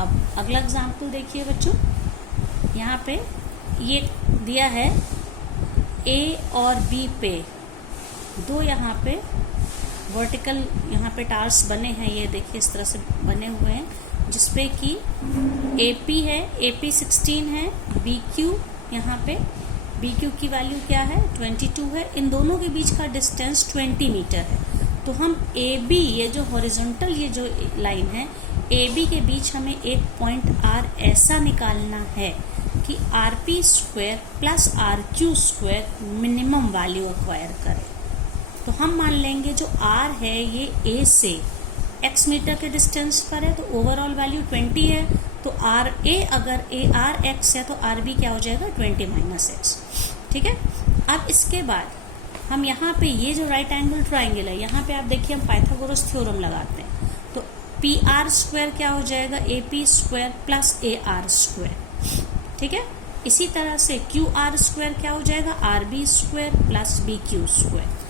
अब अगला एग्जाम्पल देखिए बच्चों, यहाँ पे ये दिया है ए और बी पे दो यहाँ पे वर्टिकल यहाँ पे टार्स बने हैं, ये देखिए इस तरह से बने हुए हैं, जिसपे कि AP है, AP 16 है, BQ यहाँ पे BQ की वैल्यू क्या है 22 है। इन दोनों के बीच का डिस्टेंस 20 मीटर है। तो हम AB, ये जो हॉरिजॉन्टल ये जो लाइन है AB के बीच हमें एक पॉइंट R ऐसा निकालना है कि RP square plus RQ square minimum value acquire करे। तो हम मान लेंगे जो R है ये A से x मीटर के डिस्टेंस पर है, तो ओवरऑल वैल्यू 20 है। तो RA अगर AR x है तो RB क्या हो जाएगा 20 माइनस x। ठीक है। अब इसके बाद हम यहाँ पे ये जो राइट एंगल ट्राइंगल है, यहाँ पे आप देखिए हम पाइथागोरस थ्योरम लगाते हैं, तो PR स्क्वायर क्या हो जाएगा AP square plus AR square. ठीक है। इसी तरह से QR स्क्वायर क्या हो जाएगा RB square plus BQ square.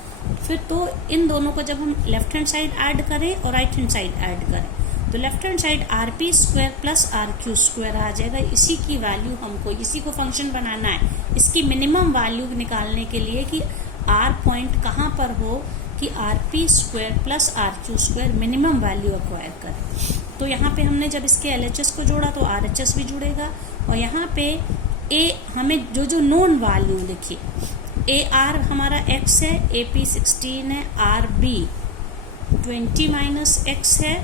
फिर तो इन दोनों को जब हम लेफ्ट हैंड साइड ऐड करें और राइट हैंड साइड ऐड करें तो left hand side RP square plus RQ square आ जाएगा। इसी की वैल्यू हमको, इसी को फंक्शन बनाना है, इसकी मिनिमम वैल्यू निकालने के लिए कि R पॉइंट कहाँ पर हो कि RP square plus RQ square minimum value acquire करे। तो यहाँ पे हमने जब इसके LHS को जोड़ा तो RHS भी जुड़ेगा, और यहाँ पे A हमें जो नोन वैल्यू देखिए, AR हमारा x है, AP 16 है, RB 20 माइनस x है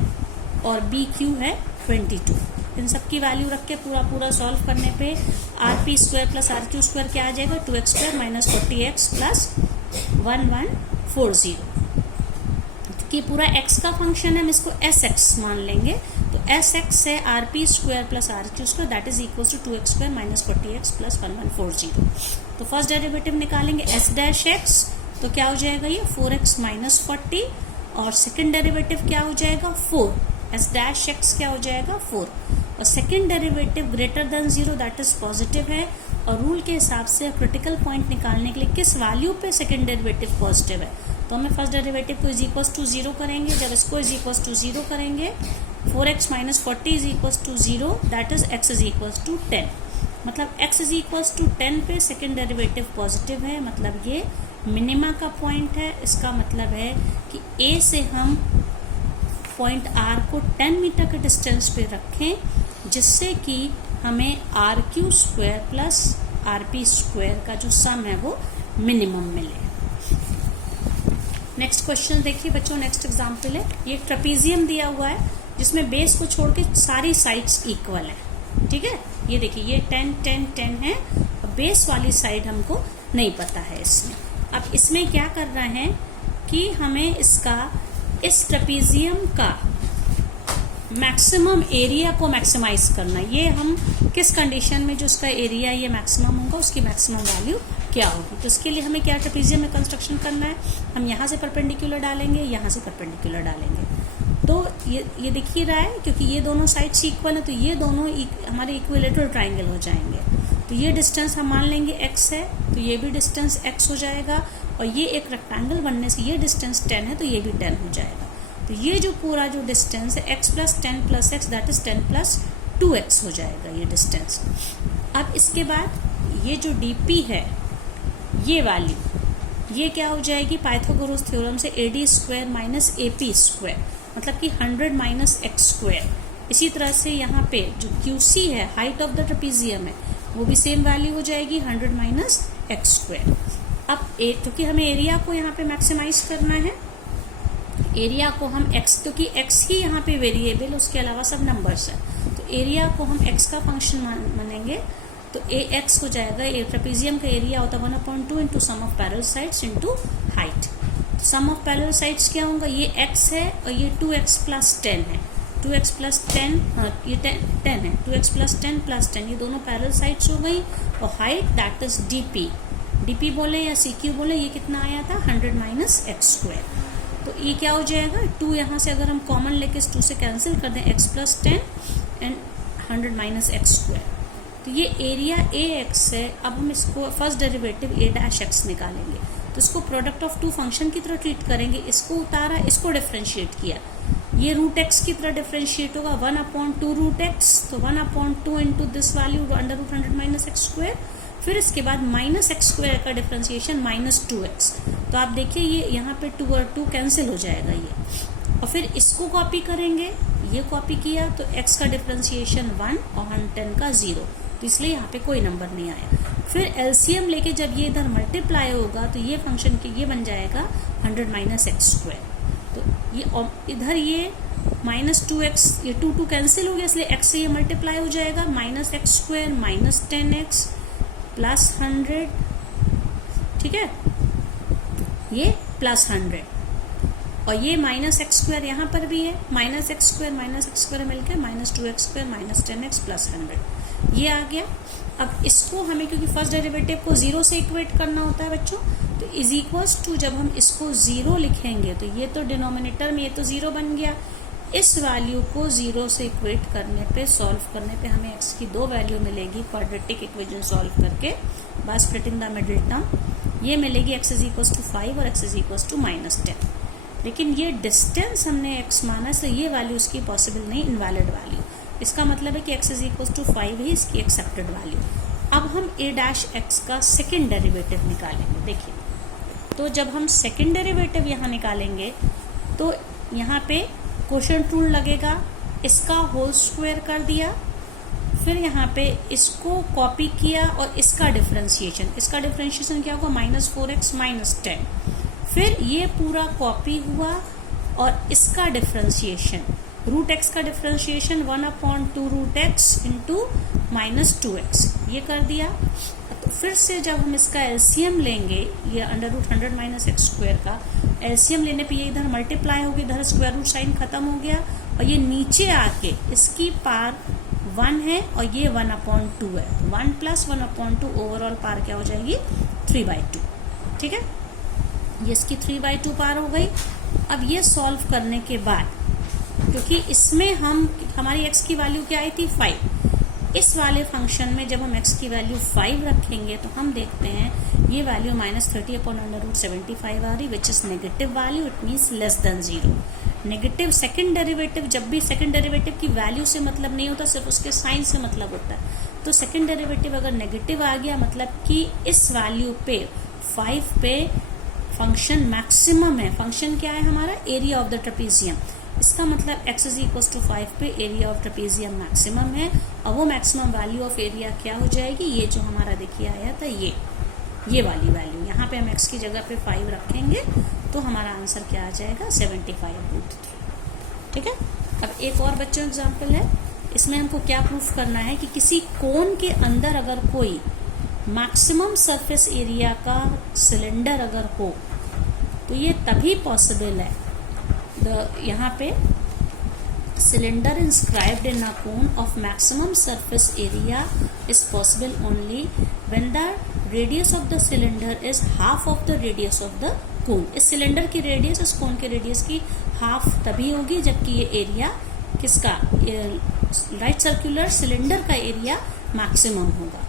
और BQ है 22। इन सब की वैल्यू रख के पूरा सॉल्व करने पे RP square plus RQ square क्या आ जाएगा 2x square minus 40x plus 1140 कि पूरा x का फंक्शन है, हम इसको SX मान लेंगे। तो SX है RP square plus RQ square that is equal to 2x square minus 40x plus 1140। तो फर्स्ट डेरिवेटिव निकालेंगे S डैश x, तो क्या हो जाएगा ये 4x माइनस 40, और सेकेंड डेरिवेटिव क्या हो जाएगा 4, S डैश x क्या हो जाएगा 4, और second derivative greater than 0 that is positive है। और रूल के हिसाब से क्रिटिकल पॉइंट निकालने के लिए किस वैल्यू पे सेकेंड डेरिवेटिव पॉजिटिव है, तो हमें फर्स्ट डेरिवेटिव को इज इक्वल टू 0 करेंगे। जब इसको इज इक्वल टू 0 करेंगे 4x minus 40 is equal to 0 that is x is equal to 10। मतलब x इज इक्वल टू 10 पे सेकेंड डेरिवेटिव पॉजिटिव है, मतलब ये मिनिमा का पॉइंट है। इसका मतलब है कि A से हम पॉइंट R को 10 मीटर के डिस्टेंस पे रखें, जिससे कि हमें RQ square plus RP square का जो सम है वो मिनिमम मिले। नेक्स्ट क्वेश्चन देखिए बच्चों, नेक्स्ट एग्जाम्पल है, ये ट्रेपीजियम दिया हुआ है जिसमें बेस को छोड़ के सारी साइड्स इक्वल है। ठीक है। ये देखिए ये 10 10 10 है, और बेस वाली साइड हमको नहीं पता है इसमें। अब इसमें क्या कर रहे हैं कि हमें इस ट्रेपीजियम का मैक्सिमम एरिया को मैक्सिमाइज करना। ये हम किस कंडीशन में जो उसका एरिया ये मैक्सिमम होगा उसकी मैक्सिमम वैल्यू क्या होगी। तो इसके लिए हमें क्या ट्रेपीजियम में कंस्ट्रक्शन करना है, हम यहाँ से परपेंडिकुलर डालेंगे, यहाँ से परपेंडिकुलर डालेंगे। तो ये दिख ही रहा है क्योंकि ये दोनों साइड्स इक्वल है, तो ये दोनों हमारे इक्विलेटरल ट्राइंगल हो जाएंगे। तो ये डिस्टेंस हम मान लेंगे x है, तो ये भी डिस्टेंस x हो जाएगा, और ये एक रेक्टेंगल बनने से ये डिस्टेंस 10 है तो ये भी 10 हो जाएगा। तो ये जो पूरा जो डिस्टेंस है x plus 10 plus x that is 10 plus 2x हो जाएगा ये डिस्टेंस। अब इसके बाद ये जो dp है ये वैल्यू ये क्या हो जाएगी पाइथागोरस थ्योरम से AD square minus AP square, मतलब कि 100 माइनस एक्स स्क्वायर। इसी तरह से यहाँ पे जो QC है हाइट ऑफ द ट्रेपीजियम है वो भी सेम वैल्यू हो जाएगी 100 माइनस एक्स स्क्वायर। अब क्योंकि हमें एरिया को यहाँ पे मैक्सिमाइज करना है, एरिया को हम x, क्योंकि x ही यहाँ पे वेरिएबल, उसके अलावा सब नंबर्स है, तो एरिया को हम x का फंक्शन मानेंगे। तो ax हो जाएगा, ए ट्रेपीजियम का एरिया होता है 1/2 into sum of parallel sides into height. Sum of parallel sides क्या होगा, ये x है और ये 2x प्लस 10 है, 2x प्लस 10 ये 10 है, 2x प्लस 10 प्लस 10 ये दोनों पैरेलल साइड्स हो गई, और हाइट दैट इज dp बोले या CQ बोले, ये कितना आया था 100 माइनस एक्स स्क्वायर। तो ये क्या हो जाएगा 2 यहाँ से अगर हम कॉमन लेके इस 2 से कैंसिल कर दें x plus 10 and 100 minus x square, तो ये एरिया AX है। अब हम इसको first derivative A dash x निकालेंगे, तो इसको प्रोडक्ट ऑफ टू फंक्शन की तरह ट्रीट करेंगे। इसको उतारा, इसको डिफ्रेंशिएट किया, ये रूट एक्स की तरह डिफ्रेंशिएट होगा 1/2 रूट एक्स, तो 1/2 into this value under root 100 minus x square, फिर इसके बाद माइनस एक्स स्क्वायर का डिफ्रेंशिएशन -2x। तो आप देखिए ये यहाँ पे 2 और 2 कैंसिल हो जाएगा ये, और फिर इसको कॉपी करेंगे, ये कॉपी किया तो x का डिफ्रेंशिएशन 1 और 110 का 0, तो इसलिए यहाँ पे कोई नंबर नहीं आया। फिर एलसीएम लेके जब ये इधर मल्टीप्लाई होगा तो ये फंक्शन के ये बन जाएगा 100 माइनस एक्स स्क्वायर, तो ये इधर ये -2x, ये 2 कैंसिल हो गया इसलिए x से ये मल्टीप्लाई हो जाएगा, minus x square minus 10x plus 100, ठीक है, ये प्लस 100, और ये माइनस एक्स स्क्वायर यहाँ पर भी है, माइनस एक्स स्क्वायर मिलकर -2x square minus 10x plus 100 ये आ गया। अब इसको हमें क्योंकि फर्स्ट डेरिवेटिव को 0 से इक्वेट करना होता है बच्चों, तो इज इक्वल्स टू जब हम इसको 0 लिखेंगे तो ये तो डिनोमिनेटर में ये तो 0 बन गया, इस वैल्यू को 0 से इक्वेट करने पे सॉल्व करने पे हमें x की 2 वैल्यू मिलेगी क्वाड्रेटिक इक्वेशन सॉल्व करके by splitting the middle term. ये मिलेगी x इज इक्वल्स टू 5 और x इज इक्वल्स टू -10, लेकिन ये डिस्टेंस हमने x माना तो ये वैल्यू इसकी पॉसिबल नहीं, इनवैलिड वैल्यू। इसका मतलब है कि x इज इक्वल्स टू 5 ही इसकी एक्सेप्टेड वैल्यू। अब हम a' का सेकेंड डेरिवेटिव निकालेंगे। देखिए, तो जब हम सेकेंड डेरिवेटिव यहाँ निकालेंगे तो यहाँ पे क्वोशंट रूल लगेगा, इसका होल स्क्वायर कर दिया, फिर यहाँ पे इसको कॉपी किया और इसका डिफरेंशिएशन क्या होगा -4x -10, फिर ये पूरा कॉपी हुआ और इसका डिफरेंशिएशन रूट एक्स का differentiation 1/2 root x into -2x ये कर दिया। तो फिर से जब हम इसका एलसीएम लेंगे, ये under root 100 minus x square का एलसीएम लेने पे ये इधर मल्टीप्लाई हो गया, इधर स्क्वायर रूट साइन खत्म हो गया, और ये नीचे आके इसकी पार 1 है और ये 1/2 है, 1 + 1/2 ओवरऑल पार क्या हो जाएगी 3/2, ठीक है, ये इसकी 3/2 पार हो गई। अब ये सॉल्व करने के बाद, क्योंकि इसमें हमारी x की वैल्यू क्या आई थी 5, इस वाले फंक्शन में जब हम x की वैल्यू 5 रखेंगे तो हम देखते हैं ये वैल्यू -30/√75 आ रही, which is negative value, it means less than 0। Negative second derivative, जब भी सेकंड डेरिवेटिव की वैल्यू से मतलब नहीं होता, सिर्फ उसके साइन से मतलब होता है। तो सेकंड डेरिवेटिव अगर नेगेटिव आ गया मतलब कि इस वैल्यू पे 5 पे फंक्शन मैक्सिमम है। फंक्शन क्या है हमारा, एरिया ऑफ द ट्रेपेजियम। इसका मतलब x इज इक्वल टू 5 पे एरिया ऑफ ट्रेपेजियम मैक्सिमम है, और वो मैक्सिमम वैल्यू ऑफ एरिया क्या हो जाएगी, ये जो हमारा देखिए आया था ये वाली वैल्यू, यहाँ पे हम x की जगह पे 5 रखेंगे तो हमारा आंसर क्या आ जाएगा 75/3, ठीक है। अब एक और बच्चों एग्जाम्पल है, इसमें हमको क्या प्रूफ करना है कि किसी कोन के अंदर अगर कोई मैक्सिमम सरफेस एरिया का सिलेंडर अगर हो तो ये तभी पॉसिबल है, यहाँ पे cylinder inscribed in a cone of maximum surface area is possible only when the radius of the cylinder is half of the radius of the cone। इस सिलेंडर की रेडियस इस कोन के रेडियस की हाफ तभी होगी जबकि ये एरिया किसका, राइट सर्कुलर सिलेंडर का एरिया मैक्सिमम होगा।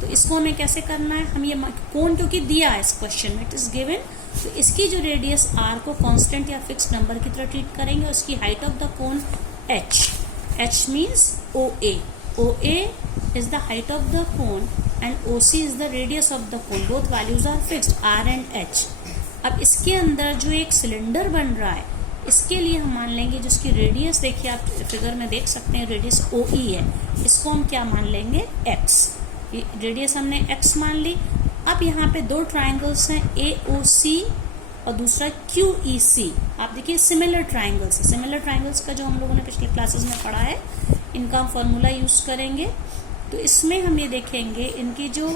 तो इसको हमें कैसे करना है, हम ये कोन क्योंकि दिया है इस क्वेश्चन में, इट इज गिवन, तो इसकी जो रेडियस r को कांस्टेंट या फिक्स नंबर की तरह ट्रीट करेंगे, उसकी height of the cone h means OA is the height of the cone and OC is the radius of the cone, both values are fixed r and h। अब इसके अंदर जो एक cylinder बन रहा है इसके लिए हम मान लेंगे जिसकी रेडियस देखिए आप फिगर में देख सकते हैं, रेडियस OE है, इसको हम क्या मान लेंगे x, रेडियस हमने x मान ली। अब यहाँ पे दो ट्राइंगल्स हैं AOC और दूसरा QEC, आप देखिए सिमिलर ट्राइंगल्स है, सिमिलर ट्राइंगल्स का जो हम लोगों ने पिछले क्लासेस में पढ़ा है इनका हम फॉर्मूला यूज करेंगे। तो इसमें हम ये देखेंगे इनकी जो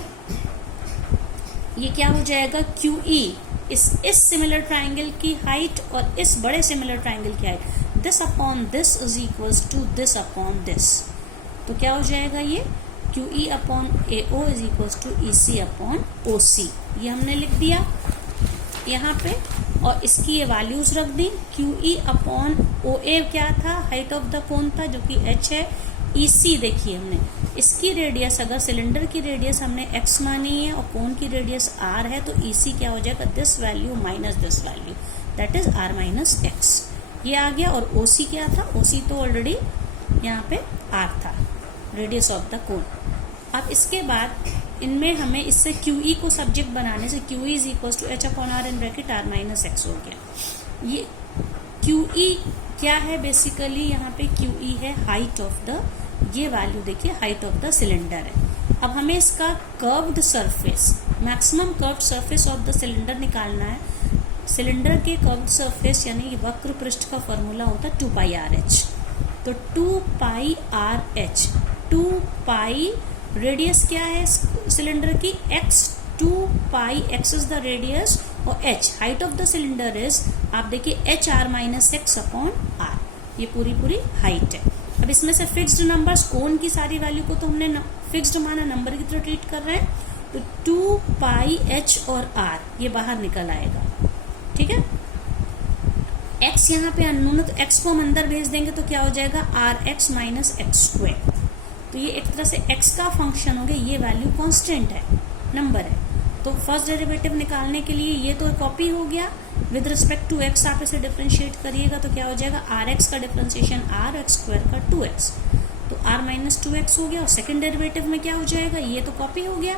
ये क्या हो जाएगा QE, इस सिमिलर ट्राइंगल की हाइट और इस बड़े सिमिलर ट्राइंगल की height, this upon this is equals to this upon this, तो क्या हो जाएगा ये QE upon AO is equals to EC upon OC, ये हमने लिख दिया यहाँ पे, और इसकी ये वैल्यूज रख दी। QE अपॉन OA क्या था, हाइट ऑफ द कोन था जो कि h है। EC देखिए हमने इसकी रेडियस, अगर सिलेंडर की रेडियस हमने x मानी है और कोन की रेडियस r है तो EC क्या हो जाएगा, this value minus this value, that is r minus x। ये आ गया। और OC क्या था, OC तो ऑलरेडी यहाँ पे R था, रेडियस ऑफ द कोन। अब इसके बाद इनमें हमें इससे QE को सब्जेक्ट बनाने से QE is equal to H/R in bracket R minus X हो गया। ये QE क्या है, बेसिकली यहाँ पे QE है हाइट ऑफ द, ये वैल्यू देखिए हाइट ऑफ द सिलेंडर है। अब हमें इसका curved surface, maximum curved surface of the cylinder निकालना है। सिलेंडर के कर्व्ड सरफेस यानी वक्र पृष्ठ का फॉर्मूला होता है 2πRh। तो 2πRh, 2π रेडियस क्या है सिलेंडर की, x, 2πx is the radius और h height of the cylinder is, आप देखिए HR minus X upon R, ये पूरी हाइट है। अब इसमें से फिक्स्ड नंबर्स, कोन की सारी वैल्यू को तो हमने फिक्स्ड माना, नंबर की तरह ट्रीट कर रहे हैं, तो 2πh और R ये बाहर निकल आएगा, ठीक है। x यहाँ पे अननोन है, तो x को हम अंदर भेज देंगे तो क्या हो जाएगा, RX माइनस x²। तो ये एक तरह से x का फंक्शन हो गया, ये वैल्यू कांस्टेंट है, नंबर है। तो फर्स्ट डेरिवेटिव निकालने के लिए ये तो कॉपी हो गया, विद रिस्पेक्ट टू x आप इसे डिफरेंशिएट करिएगा तो क्या हो जाएगा, RX का डिफरेंशिएशन R, x² का 2x, तो R माइनस 2x हो गया। और सेकेंड डेरिवेटिव में क्या हो जाएगा, ये तो कॉपी हो गया,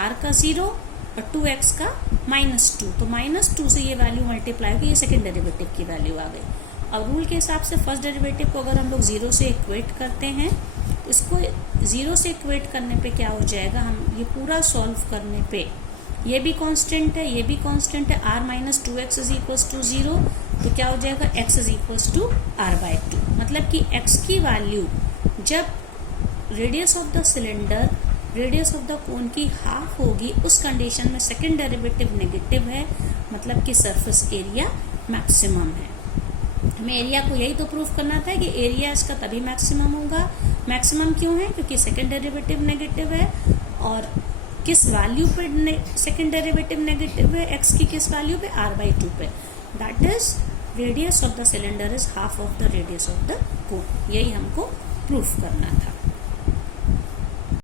R का 0 और 2x का -2, तो -2 से ये वैल्यू मल्टीप्लाई होगी, ये सेकेंड डेरिवेटिव की वैल्यू आ गई। अब रूल के हिसाब से फर्स्ट डेरिवेटिव को अगर हम लोग 0 से इक्वेट करते हैं, तो इसको 0 से इक्वेट करने पे क्या हो जाएगा, हम ये पूरा सॉल्व करने पे ये भी कांस्टेंट है, ये भी कांस्टेंट है, R minus 2x is equals to 0, तो क्या हो जाएगा, x is equals to R/2। मतलब कि x की वैल्यू जब radius of the cylinder radius of the cone की हाफ होगी, उस कंडीशन में सेकेंड डेरिवेटिव नेगेटिव है, मतलब कि सरफेस एरिया मैक्सिमम है। हमें एरिया को यही तो प्रूफ करना था कि एरिया इसका तभी मैक्सिमम होगा। मैक्सिमम क्यों है, क्योंकि सेकेंड डेरिवेटिव नेगेटिव है, और किस वैल्यू पे सेकेंड डेरिवेटिव नेगेटिव है, x की किस वैल्यू पे, R/2 पे, that is radius of the cylinder is half of the radius of the cone. यही हमको प्रूफ करना था।